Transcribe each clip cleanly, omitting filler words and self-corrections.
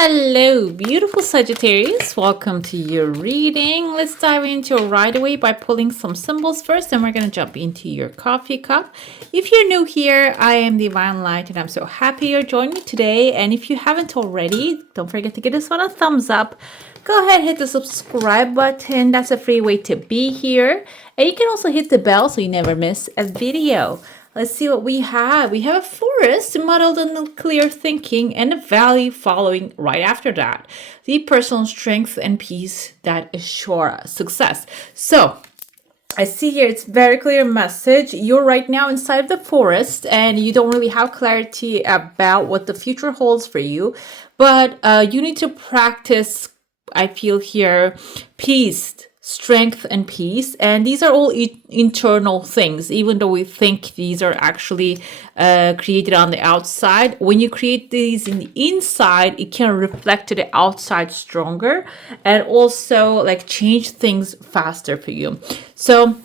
Hello, beautiful Sagittarius. Welcome to your reading. Let's dive into it right away by pulling some symbols first, and we're going to jump into your coffee cup. If you're new here, I am Divine Light, and I'm so happy you're joining me today. And if you haven't already, don't forget to give this one a thumbs up. Go ahead, hit the subscribe button. That's a free way to be here. And you can also hit the bell so you never miss a video. Let's see what we have. We have a forest modeled on clear thinking and a valley following right after that. The personal strength and peace that assure success. So I see here it's very clear message. You're right now inside the forest and you don't really have clarity about what the future holds for you. But you need to practice, I feel here, peace, strength and peace, and these are all internal things, even though we think these are actually created on the outside. When you create these in the inside, it can reflect to the outside stronger and also like change things faster for you. So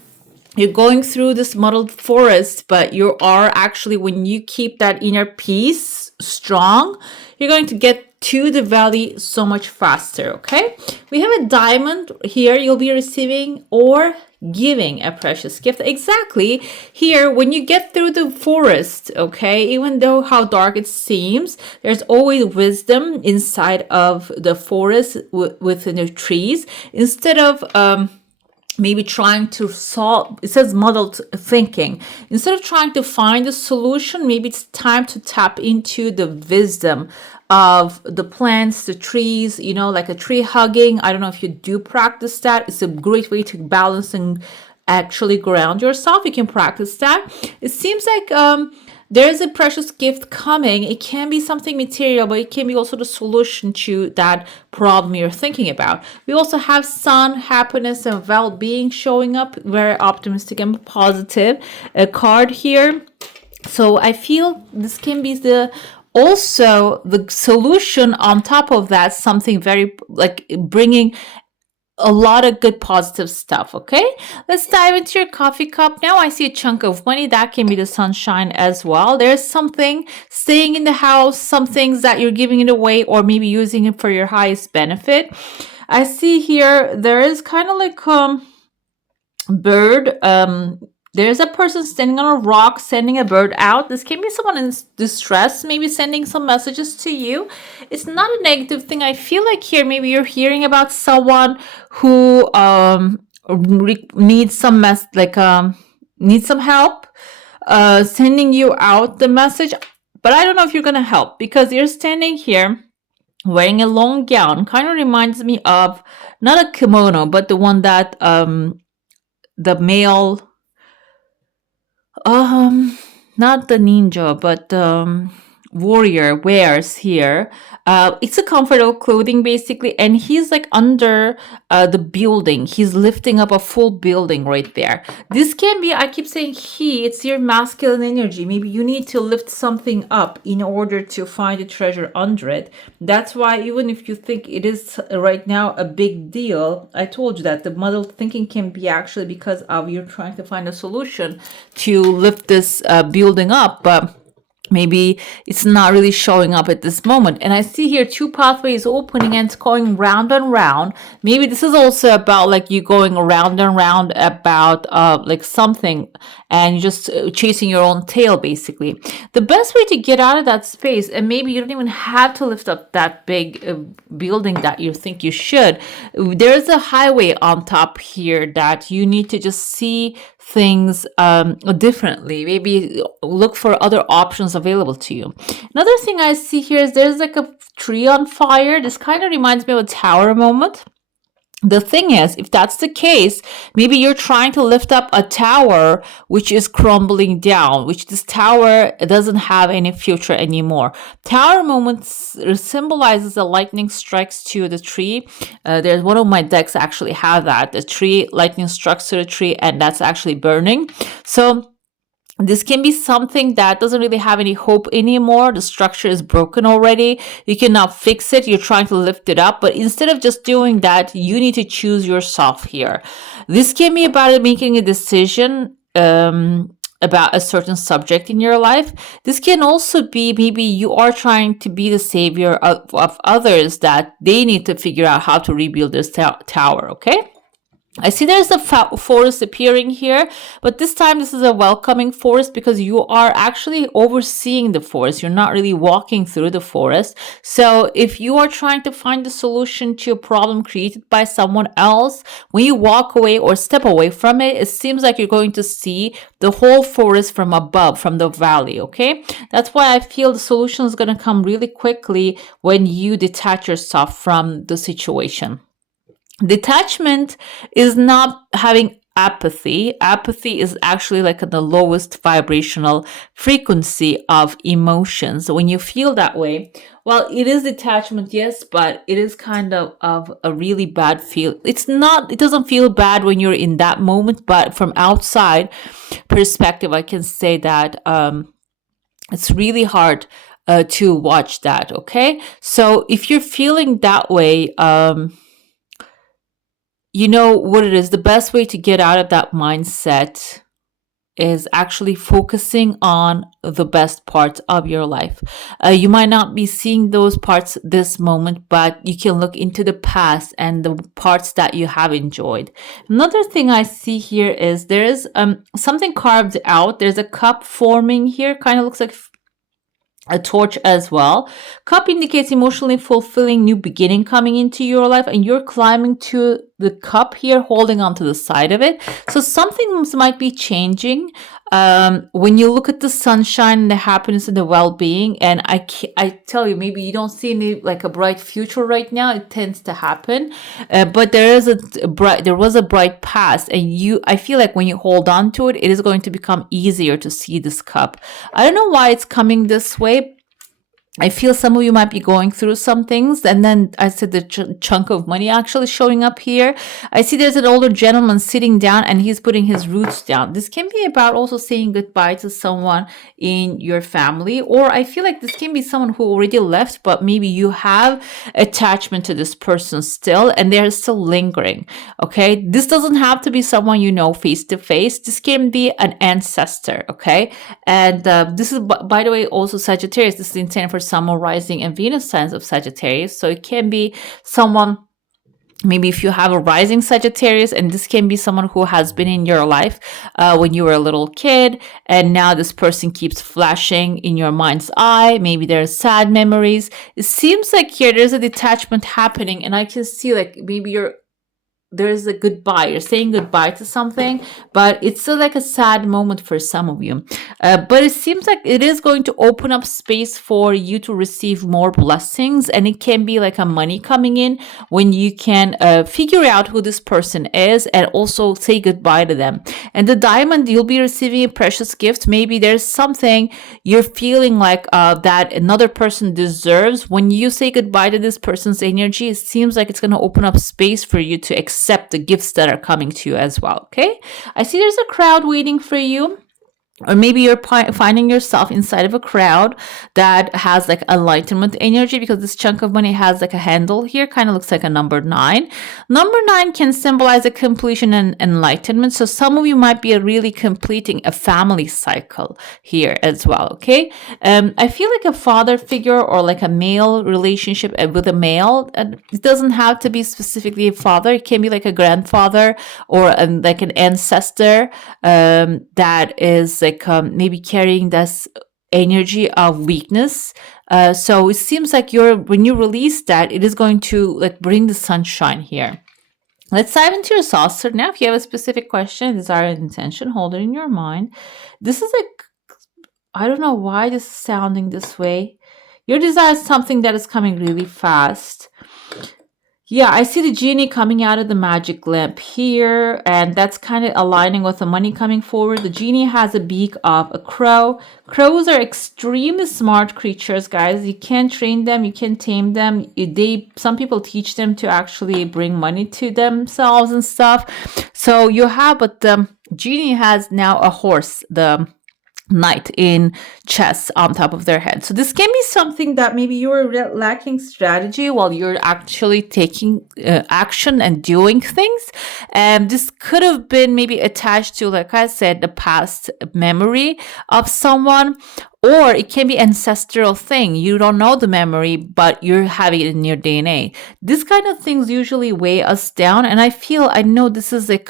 you're going through this muddled forest, but you are actually, when you keep that inner peace strong, you're going to get to the valley so much faster. Okay, we have a diamond here. You'll be receiving or giving a precious gift. Exactly here, when you get through the forest, okay, even though how dark it seems, there's always wisdom inside of the forest within the trees. Instead of maybe trying to solve, it says muddled thinking. Instead of trying to find a solution, maybe it's time to tap into the wisdom of the plants, the trees, you know, like a tree hugging. I don't know if you do practice that. It's a great way to balance and actually ground yourself. You can practice that. It seems like there's a precious gift coming. It can be something material, but it can be also the solution to that problem you're thinking about. We also have sun, happiness, and well-being showing up. Very optimistic and positive. A card here. So I feel this can be also the solution on top of that, something very like bringing a lot of good positive stuff. Okay, let's dive into your coffee cup. Now I see a chunk of money. That can be the sunshine as well. There's something staying in the house, some things that you're giving it away or maybe using it for your highest benefit. I see here there is kind of like bird. There's a person standing on a rock, sending a bird out. This can be someone in distress, maybe sending some messages to you. It's not a negative thing. I feel like here, maybe you're hearing about someone who needs some needs some help, sending you out the message. But I don't know if you're gonna help because you're standing here wearing a long gown. Kind of reminds me of not a kimono, but the one that the male. Not the ninja, but warrior wears here. It's a comfortable clothing basically, and he's like under the building. He's lifting up a full building right there. This can be, I keep saying it's your masculine energy. Maybe you need to lift something up in order to find a treasure under it. That's why even if you think it is right now a big deal, I told you that the muddled thinking can be actually because of you're trying to find a solution to lift this building up, but maybe it's not really showing up at this moment. And I see here two pathways opening and it's going round and round. Maybe this is also about like you going around and round about like something and you're just chasing your own tail basically. The best way to get out of that space, and maybe you don't even have to lift up that big building that you think you should. There's a highway on top here that you need to just see things differently. Maybe look for other options available to you. Another thing I see here is there's like a tree on fire. This kind of reminds me of a tower moment. The thing is, if that's the case, maybe you're trying to lift up a tower which is crumbling down, which this tower doesn't have any future anymore. Tower moments symbolizes the lightning strikes to the tree. There's one of my decks actually have that. The tree, lightning strikes to the tree, and that's actually burning. So this can be something that doesn't really have any hope anymore. The structure is broken already. You cannot fix it. You're trying to lift it up. But instead of just doing that, you need to choose yourself here. This can be about making a decision about a certain subject in your life. This can also be maybe you are trying to be the savior of others, that they need to figure out how to rebuild this tower, okay? I see there's a forest appearing here, but this time this is a welcoming forest because you are actually overseeing the forest. You're not really walking through the forest. So if you are trying to find the solution to a problem created by someone else, when you walk away or step away from it, it seems like you're going to see the whole forest from above, from the valley, okay? That's why I feel the solution is going to come really quickly when you detach yourself from the situation. Detachment is not having apathy. Apathy is actually like the lowest vibrational frequency of emotions. When you feel that way, well, it is detachment, yes, but it is kind of a really bad feel. It doesn't feel bad when you're in that moment, but from outside perspective, I can say that it's really hard to watch that, okay? So if you're feeling that way, you know what it is. The best way to get out of that mindset is actually focusing on the best parts of your life. You might not be seeing those parts this moment, but you can look into the past and the parts that you have enjoyed. Another thing I see here is there is something carved out. There's a cup forming here, kind of looks like a torch as well. Cup indicates emotionally fulfilling new beginning coming into your life, and you're climbing to the cup here, holding onto the side of it. So something might be changing when you look at the sunshine and the happiness and the well-being. And I tell you, maybe you don't see any like a bright future right now. It tends to happen, but there was a bright past, and I feel like when you hold on to it, it is going to become easier to see this cup. I don't know why it's coming this way. I feel some of you might be going through some things. And then I said the chunk of money actually showing up here. I see there's an older gentleman sitting down and he's putting his roots down. This can be about also saying goodbye to someone in your family. Or I feel like this can be someone who already left, but maybe you have attachment to this person still and they're still lingering. Okay. This doesn't have to be someone you know face to face. This can be an ancestor. Okay. And this is, by the way, also Sagittarius. This is intended for Sun, Moon, Rising, and Venus signs of Sagittarius. So it can be someone, maybe if you have a rising Sagittarius, and this can be someone who has been in your life when you were a little kid, and now this person keeps flashing in your mind's eye. Maybe there's sad memories. It seems like here there's a detachment happening, and I can see like maybe there's a goodbye. You're saying goodbye to something, but it's still like a sad moment for some of you. But it seems like it is going to open up space for you to receive more blessings. And it can be like a money coming in when you can figure out who this person is and also say goodbye to them. And the diamond, you'll be receiving a precious gift. Maybe there's something you're feeling like that another person deserves. When you say goodbye to this person's energy, it seems like it's going to open up space for you to accept the gifts that are coming to you as well. Okay. I see there's a crowd waiting for you. Or maybe you're finding yourself inside of a crowd that has like enlightenment energy, because this chunk of money has like a handle here, kind of looks like a number 9. Number 9 can symbolize a completion and enlightenment. So some of you might be really completing a family cycle here as well. Okay. I feel like a father figure or like a male relationship with a male. It doesn't have to be specifically a father. It can be like a grandfather or like an ancestor that is like maybe carrying this energy of weakness. So it seems like when you release that, it is going to like bring the sunshine here. Let's dive into your saucer now. If you have a specific question, desire, and intention, hold it in your mind. This is like, I don't know why this is sounding this way. Your desire is something that is coming really fast. Yeah, I see the genie coming out of the magic lamp here, and that's kind of aligning with the money coming forward. The genie has a beak of a crow. Crows are extremely smart creatures, guys. You can train them, you can tame them. Some people teach them to actually bring money to themselves and stuff. So but the genie has now a horse. The knight in chess on top of their head. So this can be something that maybe you're lacking strategy while you're actually taking action and doing things. And this could have been maybe attached to, like I said, the past memory of someone, or it can be ancestral thing. You don't know the memory, but you're having it in your DNA. This kind of things usually weigh us down. And I know this is like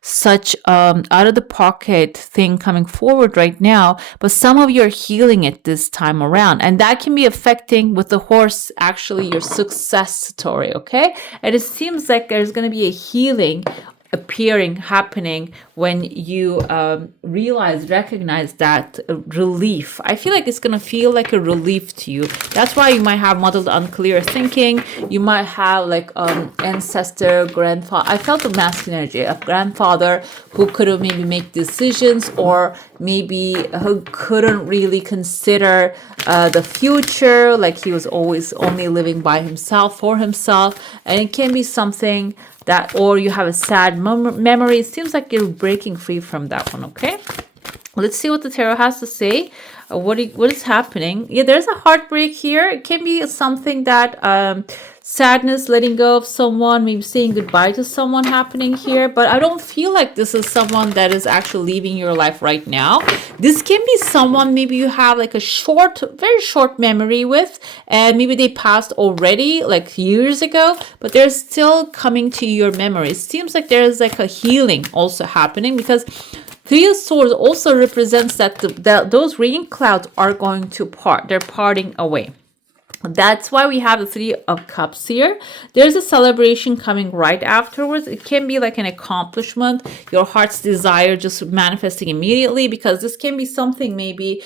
such out of the pocket thing coming forward right now, but some of you are healing it this time around. And that can be affecting with the horse, actually your success story. Okay. And it seems like there's going to be a healing happening when you recognize that relief. I feel like it's going to feel like a relief to you. That's why you might have muddled, unclear thinking. You might have like ancestor, grandfather. I felt the masculine energy, a grandfather who could have maybe make decisions, or maybe who couldn't really consider the future, like he was always only living by himself, for himself. And it can be something that, or you have a sad memory. It seems like you're breaking free from that one. Okay, let's see what the tarot has to say. What is happening? Yeah, there's a heartbreak here. It can be something that sadness, letting go of someone, maybe saying goodbye to someone happening here. But I don't feel like this is someone that is actually leaving your life right now. This can be someone maybe you have like a very short memory with, and maybe they passed already like years ago, but they're still coming to your memory. It seems like there's like a healing also happening, because Three of Swords also represents that those rain clouds are going to part. They're parting away. That's why we have the Three of Cups here. There's a celebration coming right afterwards. It can be like an accomplishment, your heart's desire just manifesting immediately, because this can be something maybe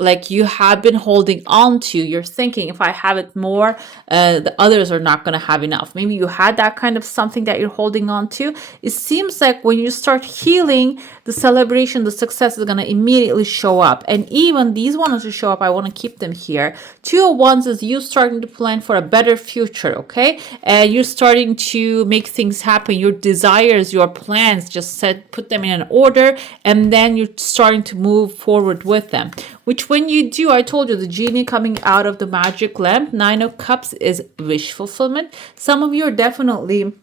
like you have been holding on to. You're thinking, if I have it more, the others are not going to have enough. Maybe you had that kind of something that you're holding on to. It seems like when you start healing, the celebration, the success is going to immediately show up. And even these ones to show up, I want to keep them here. Two of Wands is you starting to plan for a better future, okay? And you're starting to make things happen. Your desires, your plans, just put them in an order, and then you're starting to move forward with them. Which when you do, I told you, the genie coming out of the magic lamp, Nine of Cups, is wish fulfillment. Some of you are definitely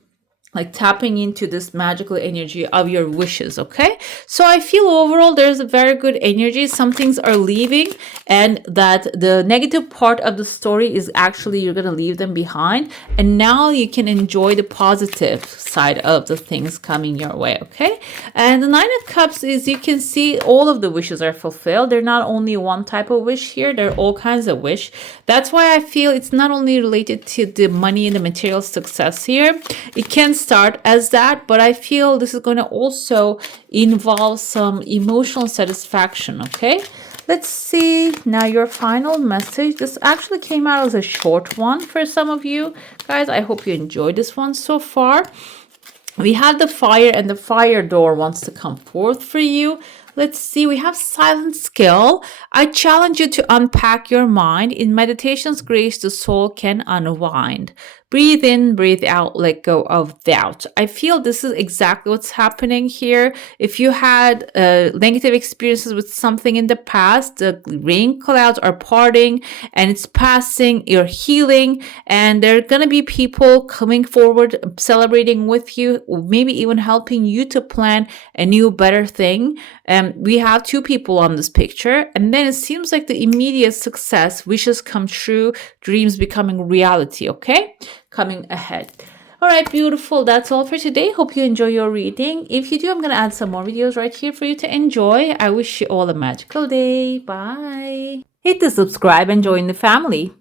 like tapping into this magical energy of your wishes, okay? So I feel overall there's a very good energy. Some things are leaving, and that the negative part of the story is actually you're going to leave them behind. And now you can enjoy the positive side of the things coming your way, okay? And the Nine of Cups is, you can see all of the wishes are fulfilled. They're not only one type of wish here, they're all kinds of wish. That's why I feel it's not only related to the money and the material success here. It can start as that, but I feel this is going to also involve some emotional satisfaction, okay? Let's see now your final message. This actually came out as a short one for some of you guys. I hope you enjoyed this one so far. We have the fire, and the fire door wants to come forth for you. Let's see, we have silent skill. I challenge you to unpack your mind. In meditation's grace, the soul can unwind. Breathe in, breathe out, let go of doubt. I feel this is exactly what's happening here. If you had negative experiences with something in the past, the rain clouds are parting and it's passing, you're healing, and there are going to be people coming forward, celebrating with you, maybe even helping you to plan a new, better thing. We have two people on this picture, and then it seems like the immediate success, wishes come true, dreams becoming reality, okay? Coming ahead. All right, beautiful. That's all for today. Hope you enjoy your reading. If you do, I'm going to add some more videos right here for you to enjoy. I wish you all a magical day. Bye. Hit the subscribe and join the family.